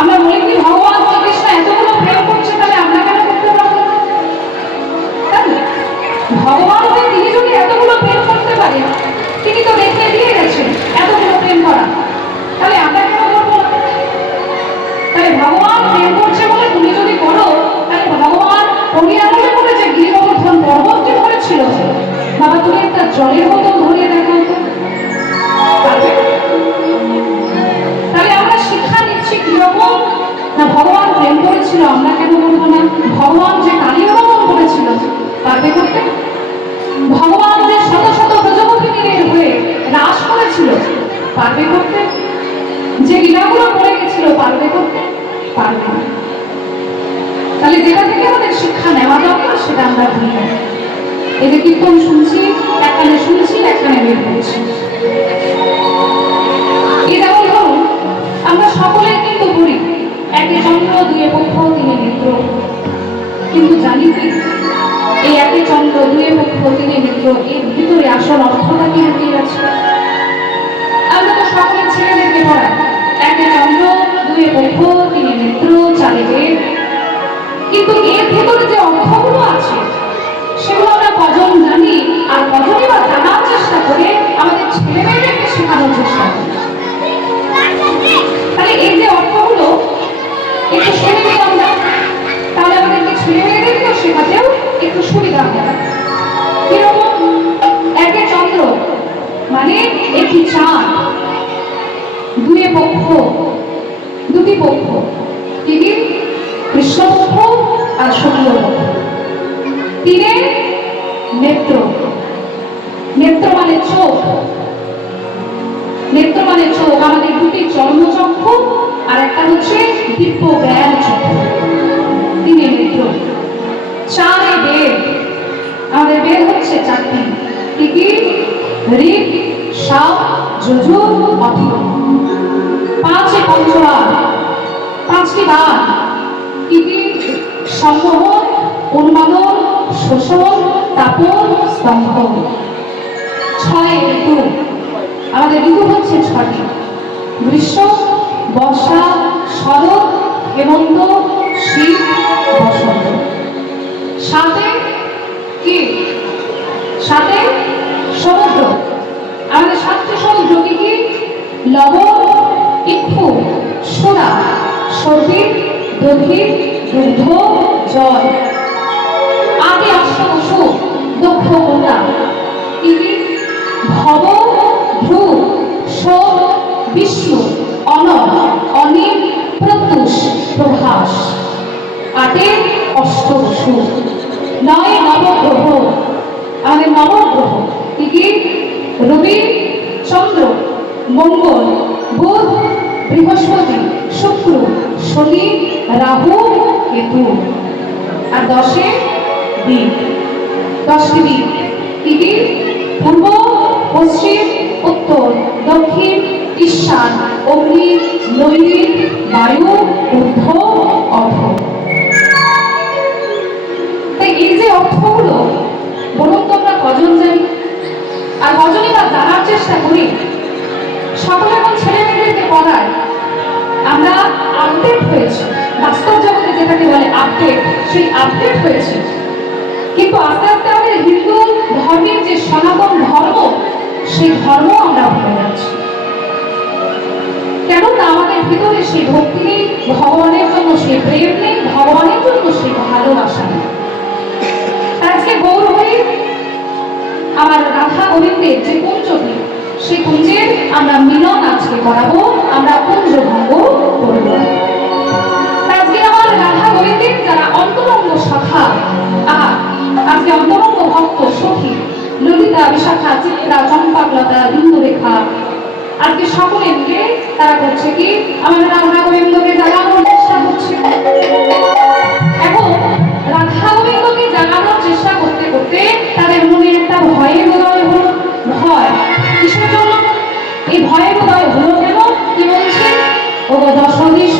আমরা বলি কি ভগবান শ্রীকৃষ্ণ এতগুলো প্রেম করছে, তাহলে আমরা কেন করতে পারবো না? ভগবান হয়ে তিনি যদি এতগুলো প্রেম করতে পারেন, তিনি তো দেখিয়ে দিয়ে গেছেন এতগুলো প্রেম করা, তাহলে আমরা কেন করবো না? তাহলে ভগবান প্রেম করছে বলে তুমি যদি করো, তাহলে ভগবান হরিয়ানলে করে যে গিরিবর্ধন পর্বতটি ধরেছিল, বাবা তুমি একটা জলের বোতল ধরিয়ে দেখাও তো, পারবে? তাহলে আমরা শিক্ষা নিচ্ছি কিরকম না, ভগবান প্রেম করেছিল আমরা কেন করবো না? ভগবান যে কালী অবলম্বন করেছিল, পারবে করতে? ভগবান যে শত শত ব্রজগোপিনীদের হয়ে রাস করেছিল, পারবে করতে? যে লীলাগুলো করে গেছিল, পারবে করতে? পারবে না। তাহলে যেটা থেকে আমাদের শিক্ষা নেওয়া দরকার সেটা আমরা ভুলি না। এই যে কীর্তন শুনছি, এক কানে শুনছি, এক কানে বের করছি। এই যেমন ধরুন আমরা সকলে কিন্তু বলি একে চন্দ্র দুয়ে পক্ষ তিনে মিত্র, কিন্তু জানি কি এই একে চন্দ্র দুয়ে পক্ষ তিনে মিত্র এর ভিতরে আসল অর্থটা কি লুকিয়ে আছে? আমরা তো সকলে ছেলেদেরকে পড়াই একে চন্দ্র দুয়ে পক্ষ তিনে মিত্র চারে বেদ, কিন্তু এর ভেতরে যে অর্থগুলো আছে সেগুলো আমরা কজন জানি, আর কজনই বা জানার চেষ্টা করে আমাদের ছেলে মেয়েদেরকে শেখানোর চেষ্টা করি? তাহলে এই যে অর্থগুলো একটু শুনে নিই আমরা, তাহলে আমাদেরকে ছেলে মেয়েদেরকেও শেখাতেও একটু সুবিধা হবে। কিরকম? একে চন্দ্র মানে একটি চাঁদ, দুয়ে পক্ষ দুটি পক্ষ, কি কি? কৃষ্ণপক্ষ আর শুক্লপক্ষ। তিনে নেত্র, নেত্র মানে চোখ, নেত্র মানে চোখ, আমাদের দুটি চর্মচক্ষু আর একটা হচ্ছে দিব্য জ্ঞান চক্ষু, তিনে নেত্র। চারে বেদ, আমাদের বেদ হচ্ছে চারটি, কি কি? ঋক, সাম, যজুর, অথর্ব। পাঁচে পঞ্চরাগ, পাঁচটি বাদ, কি কি? সম্মোহন, উন্মাদন, শোষণ, তাপন, স্তম্ভ। ছয় ঋতু, আমাদের ঋতু হচ্ছে ছটি, গ্রীষ্ম, বর্ষা, শরৎ, হেমন্ত, শীত, বসন্ত। সাথে কি? সাথে সমুদ্র, আমাদের সাতটি সমুদ্র কি কি? লবণ, ইক্ষু, সোনা, সর্দি, দধি, দুগ্ধ, জল। আদি অষ্টবসু, দক্ষ কন্যা, কি কি? ভব, ধ্রুব, সোম, বিষ্ণু, অনল, অনিল, প্রত্যুষ, প্রভাস। আটে অষ্টবসু। নয় নবগ্রহ, আমাদের নবগ্রহ কি কি? রবি, চন্দ্র, মঙ্গল, বুধ, বৃহস্পতি, শুক্র, শনি, রাহু, কেতু। আর দশে দিক, 10টি দিক কি কি? পূর্ব, পশ্চিম, উত্তর, দক্ষিণ, ঈশান, অগ্নি, নৈরিত, বায়ু, ঊর্ধ্ব, অর্ধ। তাই এই যে অর্থগুলো বলুন তো আমরা কজন জানি, আর কজনই বা জানার চেষ্টা করি? সকলে এখন ছেলে মেয়েদেরকে পড়ায়, আমরা আপডেট হয়েছে, বাস্তব জগতে যেটাকে বলে আপডেট, সেই আপডেট হয়েছে। কিন্তু আস্তে আস্তে আমাদের হিন্দু ধর্মের যে সনাতন ধর্ম, সেই ধর্ম আমরা ভুলে যাচ্ছি। কেন না আমাদের ভিতরে সেই ভক্তি নেই, ভগবানের জন্য সেই প্রেম নেই, ভগবানের জন্য সেই ভালোবাসা নেই। আজকে গৌর হয়ে গোবিন্দের যে কুঞ্জটি, সেই কুঞ্জের আমরা মিলন আজকে করাবো, আমরা কুঞ্জ ভঙ্গ করবো। আজকে আমার রাধা গোবিন্দের যারা অন্তরঙ্গ শাখা, আজকে অন্তরঙ্গ ভক্ত সখী ললিতা, বিশাখা, চিত্রা, চম্পাকলতা, বিন্দুরেখা, আজকে সকলে মিলে তারা করছে কি, আমাদের রাধা গোবিন্দকে জাগানোর চেষ্টা করছে। এখন রাধা গোবিন্দকে জাগানোর চেষ্টা করতে করতে তাদের মনে একটা ভয়ের উদয় হলো। ভয় কিসের জন্য? এই ভয়ের উদয় হলো কেন? কি বলছে? ও দশ দিশ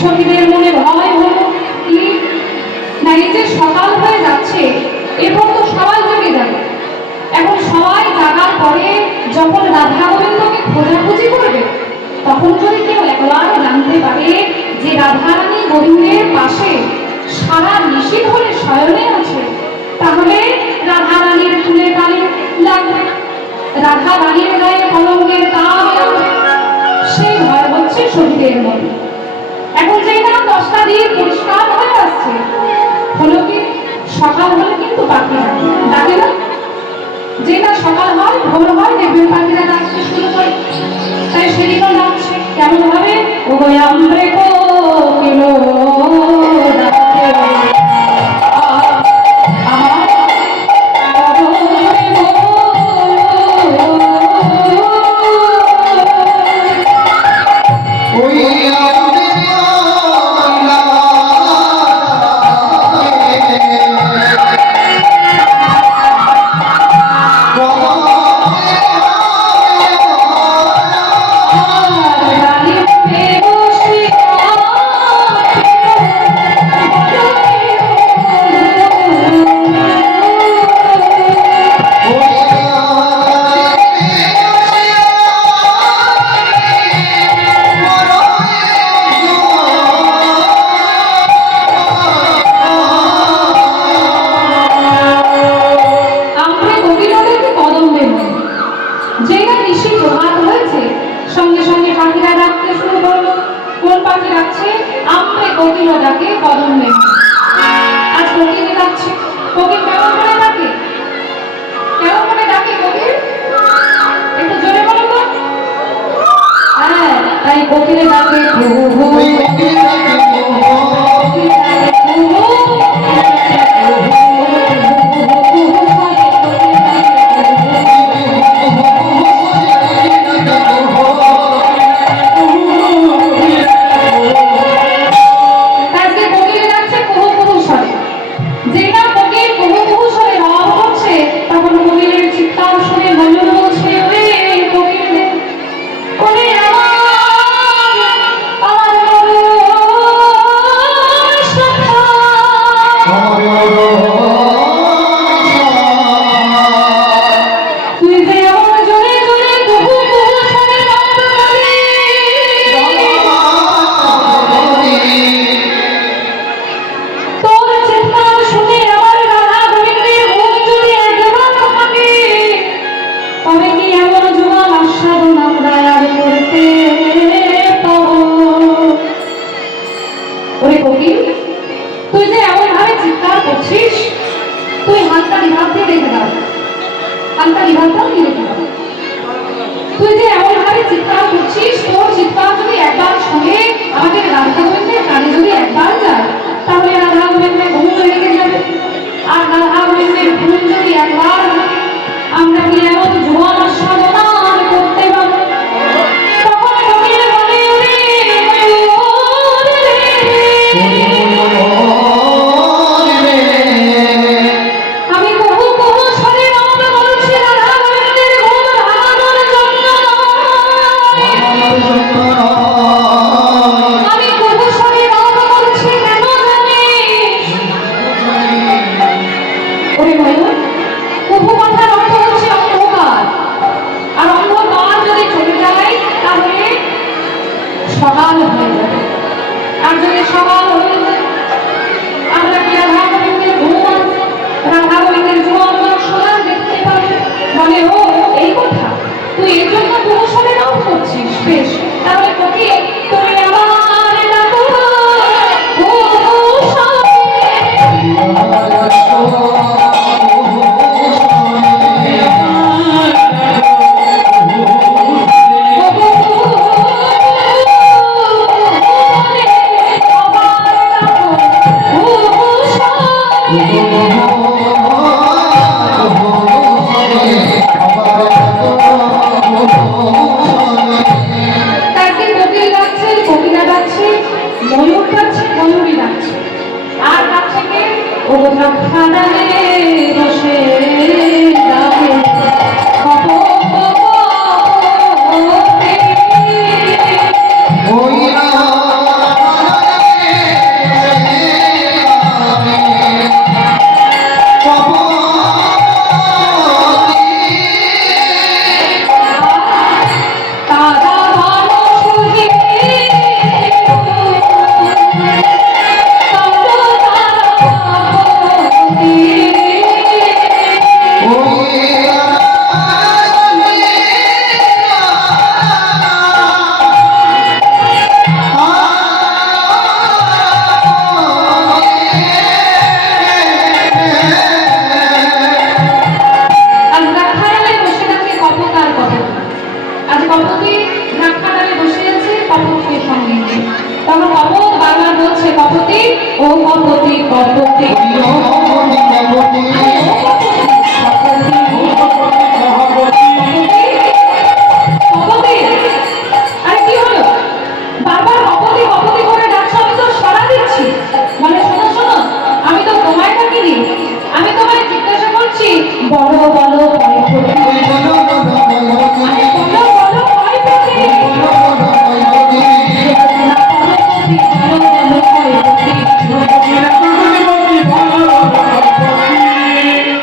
সখীদের মনে ভয় হলো কি না, এই যে সকাল হয়ে যাচ্ছে, এরপর তো সবাই জেগে যাবে। এখন সবাই জাগার পরে যখন রাধা গোবিন্দকে খোঁজাখুঁজি করবে, তখন যদি কেউ একবার জানতে পারে যে রাধারানী গোবিন্দের পাশে সারা নিশি ধরে শয়নে আছে, তাহলে রাধারানীর চুলে কালি লাগবে, রাধা রানীর গায়ে কলঙ্কের দাগ লাগবে। সেই ভয় হচ্ছে সখীদের মনে। এখন যেই না 10টা দিন পরিষ্কার হয়ে আসছে, হলো কি সকাল হলে কিন্তু পাখি ডাকে না, যেই না সকাল হয় ভোর হয় দেখবেন পাখিরা ডাকতে শুরু করে। তাই সেদিনও ডাকছে কেমন ভাবে? ও আমরে কোকিল ডাকে কোকিলে ডাকে তুই যে এমন ভাবে ও কপতি কপতি আরে কি হলো বারবার কপতি কপতি করে ডাকছো আমি তো সাড়া দিচ্ছি মানে শোনো শোনো আমি তো তোমায় ডাকিনি আমি তোমায় জিজ্ঞাসা করছি বলো বলো কয়পতি বলো বলো কয়পতি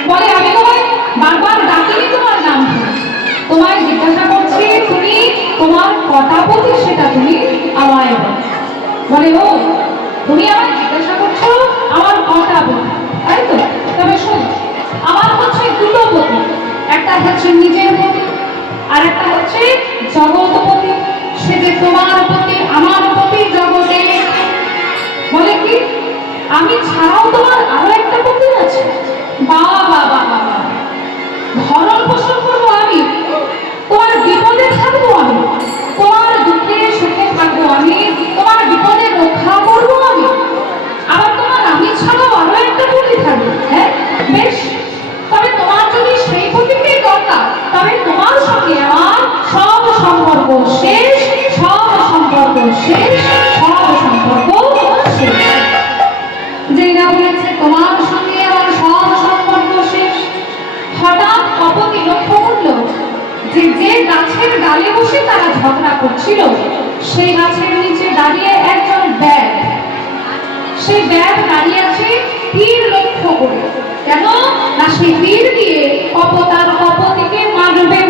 বলে আমি তোমায় বারবার ডাকিনি তোমার নাম তোমায় জিজ্ঞাসা করছি তুমি তোমার কটা পতি সেটা তুমি আমায় বলে ও তুমি আমায় জিজ্ঞাসা করছো আমার কটা পতি তাই তো তবে শোনো আমার হচ্ছে দুটো পতি একটা হচ্ছে নিজের পতি আর একটা হচ্ছে জগৎপতি সে যে তোমার পতি আমার পতি জগতে বলে কি আমি ছাড়াও তোমার আরো একটা পতি আছে বাবা বাবা বাবা ভরণ পোষণ করবো আমি তোমার বিপদে থাকবো আমি তোমার দুঃখে সুখে থাকবো আমি তোমার বিপদে রক্ষা করবো আমি আবার তোমার আমি ছাড়াও আরো একটা পতি থাকবে হ্যাঁ বেশ তবে তোমার যদি সেই পতিকেই দরকার তবে তোমার সঙ্গে আমার সব সম্পর্ক শেষ সব সম্পর্ক শেষ সব সম্পর্ক শেষ যেই না বলেছে তোমার সঙ্গে আমার সব সম্পর্ক শেষ হঠাৎ কপতি লক্ষ্য করলো যে যে গাছের ডালে বসে তারা ঝগড়া করছিল সেই গাছের নিচে দাঁড়িয়ে একজন ব্যাগ সেই ব্যাগ দাঁড়িয়ে আছে তীর লক্ষ্য করে কেন না সেই তীর দিয়ে কপতার কপতিকে মারবে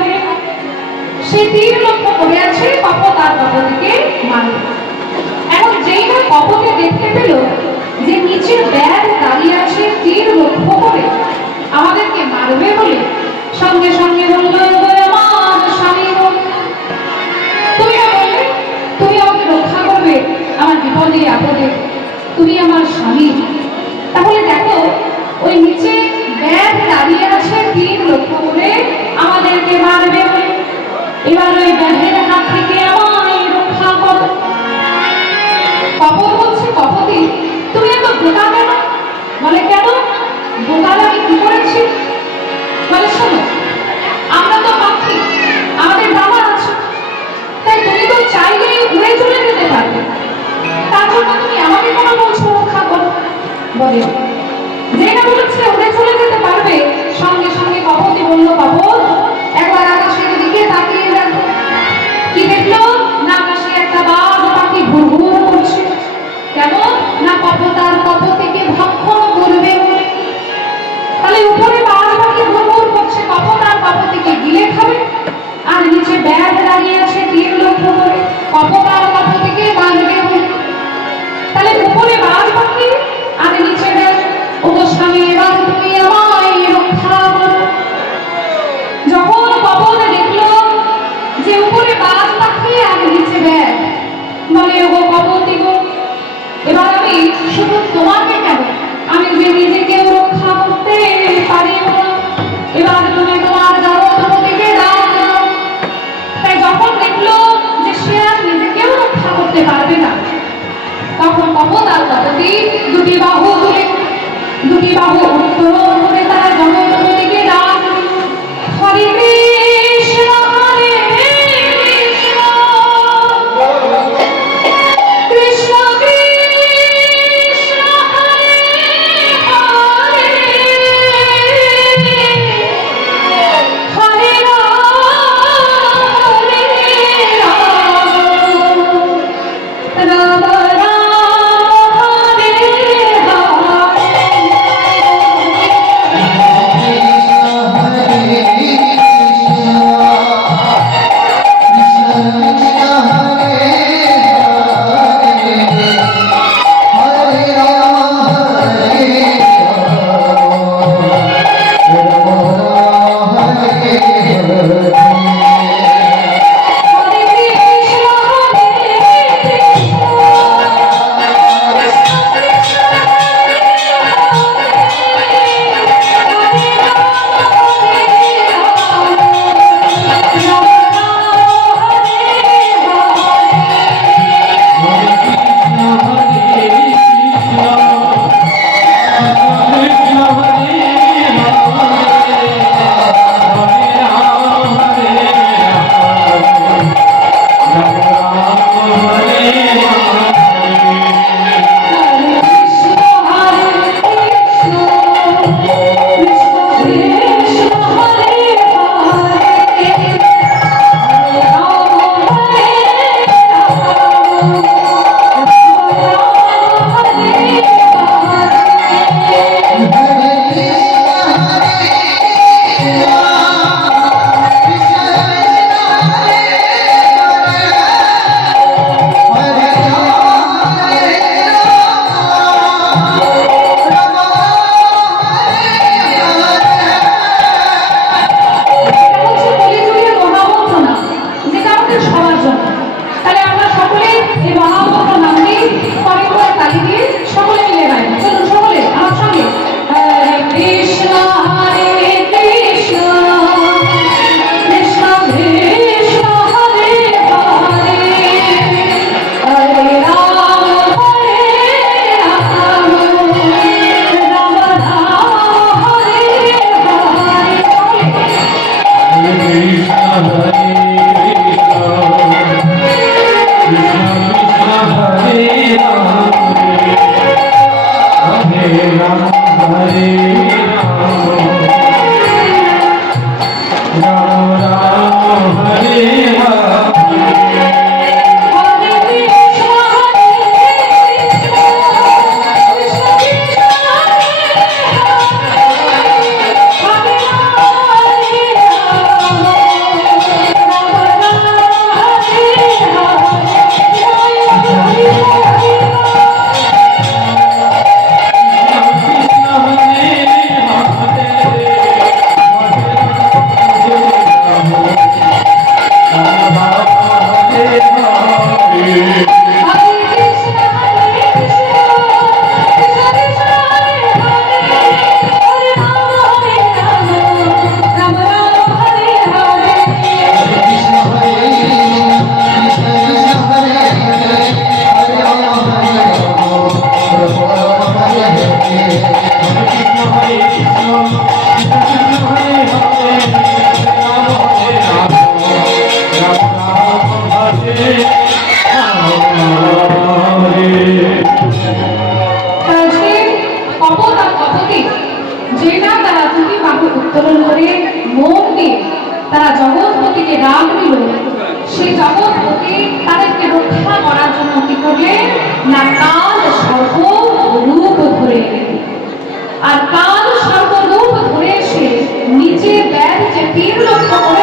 সেই তীর লক্ষ্য করে আছে কপতার কপতিকে মারবে এখন যেই না কপতি দেখতে পেল যে নিচে ব্যাগ দাঁড়িয়ে আছে তীর লক্ষ্য করে আমাদেরকে মারবে বলে সঙ্গে সঙ্গে বলল আমার স্বামী তুমি বললে তুমি আমাকে রক্ষা করবে আমার বিপদে আপদে তুমি আমার স্বামী তাহলে দেখো ওই নিচে ব্যাগ দাঁড়িয়ে আছে তীর লক্ষ্য করে আমাদেরকে মারবে বলে এবার ওই ব্যাগের হাত থেকে আমায় রক্ষা করো কপত বলছে কপতি তুমি এত বোকা কেন বলে কেন বোকালে আমি কি করেছি বলে শোনো আমরা কাজে কপট আর কপটে যে না তারা দুটি বাহু উত্তোলন করে মন দিয়ে তারা জগৎপতিকে ডাক দিল, সেই জগৎপতি তাদেরকে রক্ষা করার জন্য কি করলেন না কাল সর্প রূপ ধরে এলেন। আর কাল সর্প রূপ ধরে এসে নিচে ব্যাধ যে তীর লক্ষ্য করে